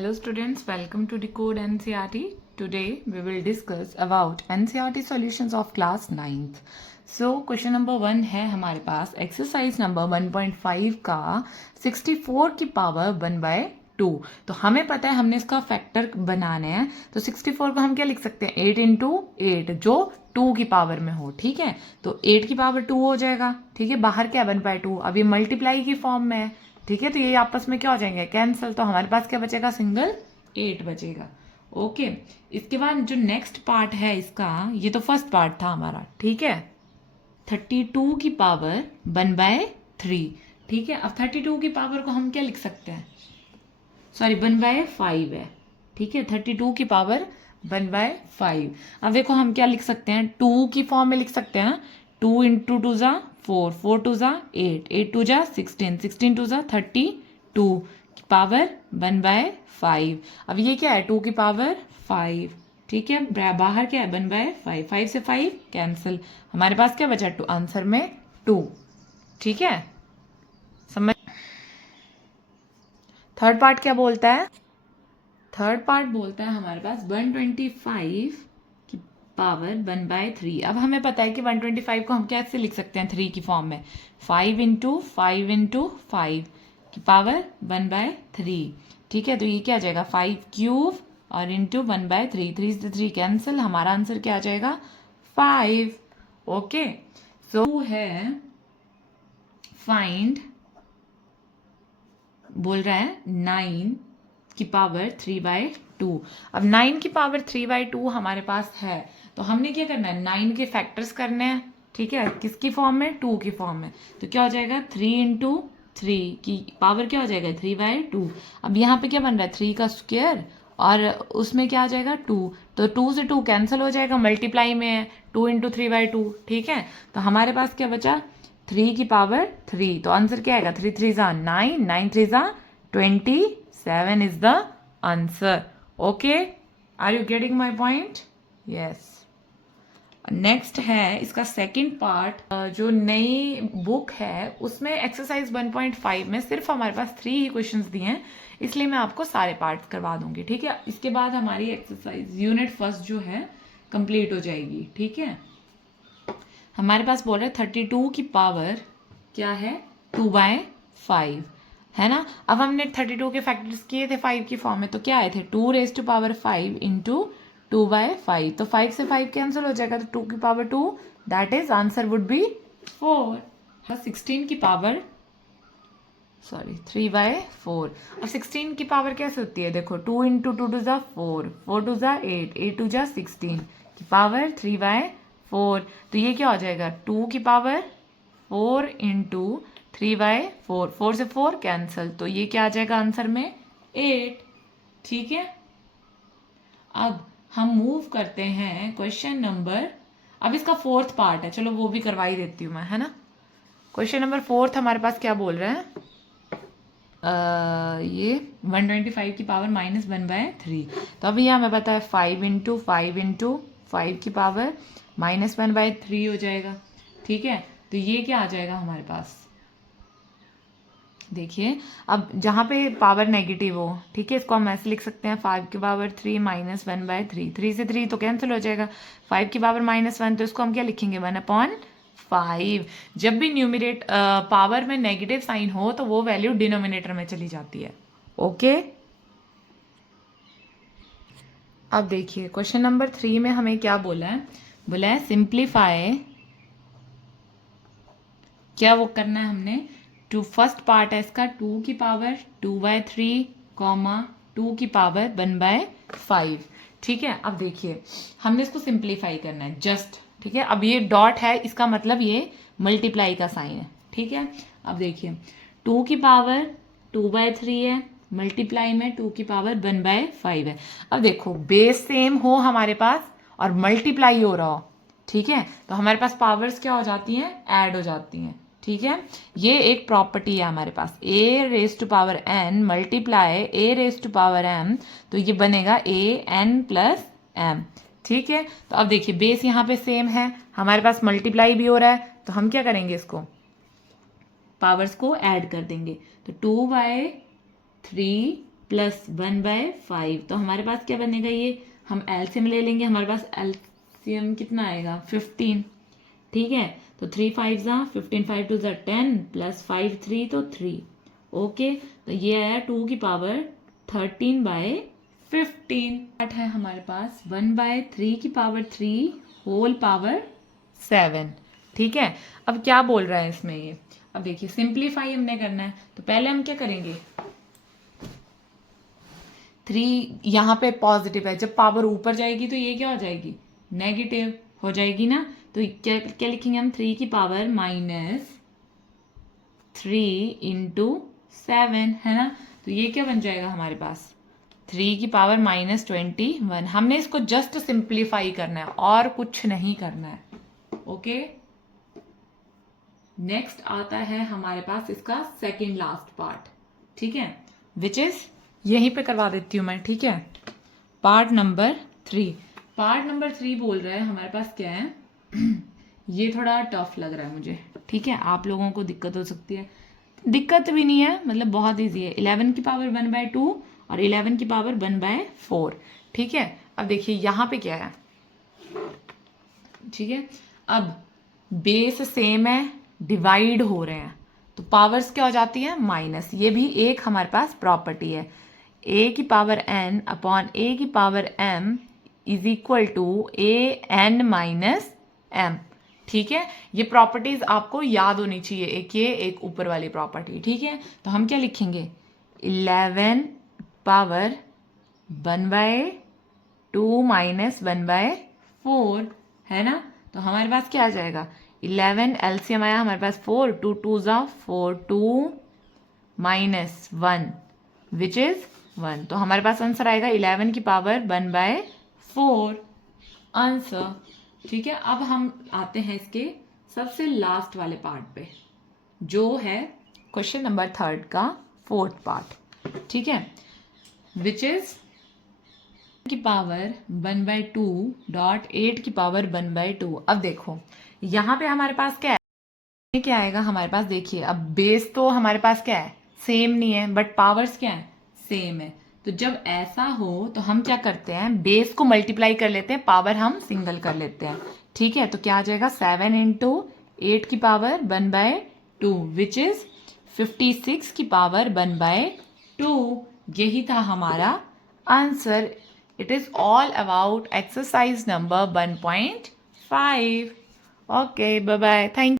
Hello students, welcome to Decode NCERT. Today we will discuss about NCERT solutions of class 9th. So question number 1 है हमारे पास exercise number 1.5 का 64 की power 1/2. तो हमें पता है हमने इसका फैक्टर बनाना है, तो 64 को हम क्या लिख सकते हैं 8 इंटू 8 जो 2 की पावर में हो. ठीक है, तो 8 की पावर 2 हो जाएगा. ठीक है, बाहर क्या 1/2, अब ये मल्टीप्लाई की फॉर्म में है. ठीक है, तो ये आपस में क्या हो जाएंगे कैंसिल, तो हमारे पास क्या बचेगा सिंगल 8 बचेगा. ओके, इसके बाद जो नेक्स्ट पार्ट है इसका, ये तो फर्स्ट पार्ट था हमारा. ठीक है, 32 की पावर 1/3. ठीक है, अब 32 की पावर को हम क्या लिख सकते हैं, सॉरी 1/5 है. ठीक है, 32 की पावर 1/5. अब देखो हम क्या लिख सकते हैं, 2 की फॉर्म में लिख सकते हैं. 2 इंटू 2 ज़ा 4, 4 2 ज़ा 8, 8 2 ज़ा 16, 16 2 ज़ा 32 की पावर 1/5. अब ये क्या है 2 की पावर 5. ठीक है, बाहर क्या है 1/5, 5 से 5 कैंसिल, हमारे पास क्या बचा आंसर में 2. ठीक है, समझ. थर्ड पार्ट क्या बोलता है, थर्ड पार्ट बोलता है हमारे पास 125 की पावर 1/3. अब हमें पता है कि 125 को हम कैसे लिख सकते हैं 3 की फॉर्म में, 5 इंटू 5 इंटू 5 की पावर 1/3. ठीक है, तो ये क्या आ जाएगा 5 क्यूब और इंटू 1/3, 3 से 3 कैंसिल, हमारा आंसर क्या आ जाएगा 5. ओके, सो है फाइंड, बोल रहा है 9 की पावर 3/2. अब 9 की पावर 3/2 हमारे पास है, तो हमने क्या करना है 9 के फैक्टर्स करने हैं. ठीक है, किसकी फॉर्म में 2 की फॉर्म में, तो क्या हो जाएगा 3 इंटू 3 की पावर क्या हो जाएगा 3/2. अब यहाँ पे क्या बन रहा है 3 का स्क्वायर और उसमें क्या आ जाएगा 2, तो 2 से 2 कैंसिल हो जाएगा, मल्टीप्लाई में है 2 इंटू 3/2. ठीक है, तो हमारे पास क्या बचा 3 की पावर 3, तो आंसर क्या आएगा 3 3 ज़ा 9, 9 3 ज़ा 27 is the answer. Okay, are you getting my point? Yes. Next है इसका सेकंड पार्ट, जो नई बुक है उसमें एक्सरसाइज 1.5 में सिर्फ हमारे पास 3 ही क्वेश्चंस दिए हैं, इसलिए मैं आपको सारे पार्ट्स करवा दूंगी. ठीक है, इसके बाद हमारी एक्सरसाइज यूनिट फर्स्ट जो है कंप्लीट हो जाएगी. ठीक है, हमारे पास बोल रहे 32 की पावर क्या है 2/5 है ना. अब हमने 32 के फैक्टर्स किए थे 5 की फॉर्म में, तो क्या आए थे 2 रेज टू पावर 5 इंटू 2/5, तो 5 से 5 कैंसिल हो जाएगा, तो 2 की power 2, that is answer would be 4. 16 की पावर, सॉरी 3/4. अब 16 की पावर कैसे होती है, देखो 2 इंटू 2 2 ज़ा 4, 4 2 ज़ा 8, 8 2 ज़ा 16 की पावर 3/4. तो ये क्या हो जाएगा 2 की पावर 4 इंटू 3/4, 4 से 4 कैंसिल, तो ये क्या आ जाएगा आंसर में 8. ठीक है, अब हम मूव करते हैं क्वेश्चन नंबर, अब इसका फोर्थ पार्ट है, चलो वो भी करवा ही देती हूँ मैं, है ना. क्वेश्चन नंबर 4 हमारे पास क्या बोल रहे हैं, ये 125 की पावर -1/3. तो अभी यहाँ हमें पता है 5 इंटू 5 इंटू 5 की पावर -1/3 हो जाएगा. ठीक है, तो ये क्या आ जाएगा हमारे पास, देखिए अब जहाँ पे पावर नेगेटिव हो, ठीक है, इसको हम ऐसे लिख सकते हैं 5 की पावर 3 -1/3, 3 से 3 तो कैंसिल हो जाएगा, 5 की पावर -1, तो इसको हम क्या लिखेंगे 1/5. जब भी न्यूमरेट पावर में नेगेटिव साइन हो तो वो वैल्यू डिनोमिनेटर में चली जाती है. ओके, अब देखिए क्वेश्चन नंबर 3 में हमें क्या बोला है सिंप्लीफाई, क्या वो करना है हमने, फर्स्ट पार्ट है इसका 2 की पावर 2/3 कॉमा 2 की पावर 1/5. ठीक है, अब देखिए हमने इसको सिंप्लीफाई करना है जस्ट. ठीक है, अब ये डॉट है, इसका मतलब ये मल्टीप्लाई का साइन है. ठीक है, अब देखिए 2 की पावर 2/3 है, मल्टीप्लाई में 2 की पावर 1/5 है. अब देखो बेस सेम हो हमारे पास और मल्टीप्लाई हो रहा हो, ठीक है, तो हमारे पास पावर्स क्या हो जाती हैं, ऐड हो जाती हैं. ठीक है, ये एक प्रॉपर्टी है हमारे पास, a raise to power n multiply a raise to power m, तो ये बनेगा an प्लस m. ठीक है, तो अब देखिए बेस यहाँ पे सेम है, हमारे पास मल्टीप्लाई भी हो रहा है, तो हम क्या करेंगे इसको पावर्स को ऐड कर देंगे, तो 2/3 प्लस 1/5। तो हमारे पास क्या बनेगा, ये हम एलसीएम ले लेंगे, हमारे पास एलसीएम कितना आएगा 15। ठीक है, तो 3 5 15, 5 2 10 प्लस 5 3 तो 3। ओके, तो ये आया 2 की पावर 13/15। पार्ट है हमारे पास 1/3 की पावर 3 होल पावर 7। ठीक है, अब क्या बोल रहा है इसमें ये, अब देखिए सिंप्लीफाई हमने करना है, तो पहले हम क्या करेंगे, 3 यहाँ पे पॉजिटिव है, जब पावर ऊपर जाएगी तो ये क्या हो जाएगी, नेगेटिव हो जाएगी ना। तो क्या क्या लिखेंगे हम, 3 की पावर -3 इंटू 7 है ना। तो ये क्या बन जाएगा हमारे पास, 3 की पावर -21। हमने इसको जस्ट सिंप्लीफाई करना है और कुछ नहीं करना है। ओके, नेक्स्ट आता है हमारे पास इसका सेकेंड लास्ट पार्ट। ठीक है, विच इज यहीं पे करवा देती हूं मैं। ठीक है, पार्ट नंबर 3। पार्ट नंबर 3 बोल रहा है हमारे पास क्या है ये थोड़ा टफ लग रहा है मुझे। ठीक है, आप लोगों को दिक्कत हो सकती है, दिक्कत भी नहीं है, मतलब बहुत इजी है। 11 की पावर 1/2 और 11 की पावर 1/4। ठीक है, अब देखिए यहाँ पे क्या है। ठीक है, अब बेस सेम है, डिवाइड हो रहे हैं, तो पावर्स क्या हो जाती है, माइनस। ये भी एक हमारे पास प्रॉपर्टी है, a की पावर n अपॉन a की power m is equal to an minus m। ठीक है, ये प्रॉपर्टीज आपको याद होनी चाहिए, एक ये एक ऊपर वाली प्रॉपर्टी। ठीक है, तो हम क्या लिखेंगे, 11 पावर 1/2 माइनस 1/4 है ना। तो हमारे पास क्या आ जाएगा, 11 एलसीएम आया हमारे पास 4, 2 2 4, 2 माइनस 1 विच इज 1। तो हमारे पास आंसर आएगा 11 की पावर 1/4 आंसर। ठीक है, अब हम आते हैं इसके सबसे लास्ट वाले पार्ट पे, जो है क्वेश्चन नंबर 3 का 4th पार्ट। ठीक है, विच इज की पावर 1/2 डॉट 8 की पावर 1/2। अब देखो यहाँ पे हमारे पास क्या है, क्या आएगा हमारे पास, देखिए अब बेस तो हमारे पास क्या है, सेम नहीं है, बट पावर्स क्या है, सेम है। तो जब ऐसा हो तो हम क्या करते हैं, बेस को मल्टीप्लाई कर लेते हैं, पावर हम सिंगल कर लेते हैं। ठीक है, तो क्या आ जाएगा, 7 इंटू 8 की पावर 1/2 विच इज 56 की पावर 1/2। यही था हमारा answer. It is all about exercise number 1.5। Okay, bye bye, thank